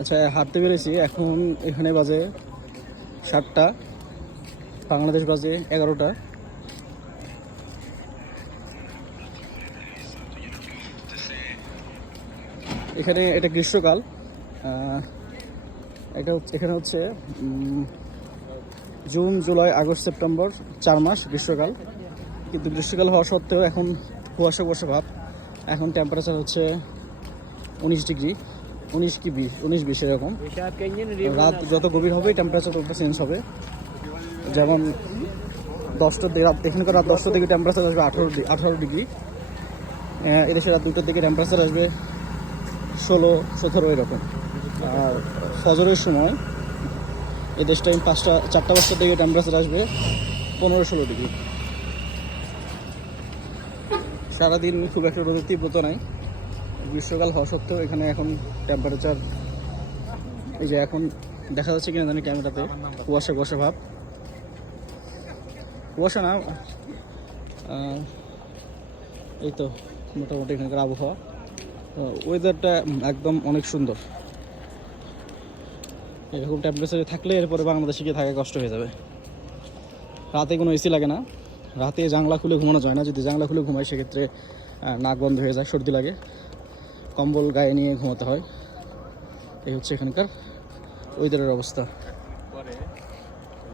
আচ্ছা, হাঁটতে বেরিয়েছি এখন। এখানে বাজে 7টা, বাংলাদেশ বাজে 11টা। এখানে এটা গ্রীষ্মকাল। এখানে হচ্ছে জুন, জুলাই, আগস্ট, সেপ্টেম্বর 4 মাস গ্রীষ্মকাল। কিন্তু গ্রীষ্মকাল হওয়া সত্ত্বেও এখন কুয়াশা কুয়াশা ভাব। এখন টেম্পারেচার হচ্ছে 19 ডিগ্রি, 19-20 এরকম। রাত যত গভীর হবে টেম্পারেচার ততটা চেঞ্জ হবে। যেমন 10টার দিকে, এখানকার রাত 10টার দিকে টেম্পারেচার আসবে 18 ডিগ্রি। এদেশে রাত 2টার দিকে টেম্পারেচার আসবে 16-17 এরকম। আর ফজরের সময় এদেশ টাইম 4টা-5টার দিকে টেম্পারেচার আসবে 15-16 ডিগ্রি। সারাদিন খুব একটা রোদের তীব্রতা নাই গ্রীষ্মকাল হওয়া সত্ত্বেও। এখানে এখন টেম্পারেচার, এই যে এখন দেখা যাচ্ছে কিনা জানি ক্যামেরাতে, কুয়াশা কুয়াশা ভাব। কুয়াশা না, এই তো মোটামুটি এখানকার আবহাওয়া। ওয়েদারটা একদম অনেক সুন্দর। এরকম টেম্পারেচারে থাকলে এরপরে বাংলাদেশে গিয়ে থাকা কষ্ট হয়ে যাবে। রাতে কোনো এসি লাগে না, রাতে জানলা খুলে ঘুমানো যায় না। যদি জানলা খুলে ঘুমায় সেক্ষেত্রে নাক বন্ধ হয়ে যায়, সর্দি লাগে, কম্বল গায়ে নিয়ে ঘুমাতে হয়। এই হচ্ছে এখানকার ওয়েদারের অবস্থা।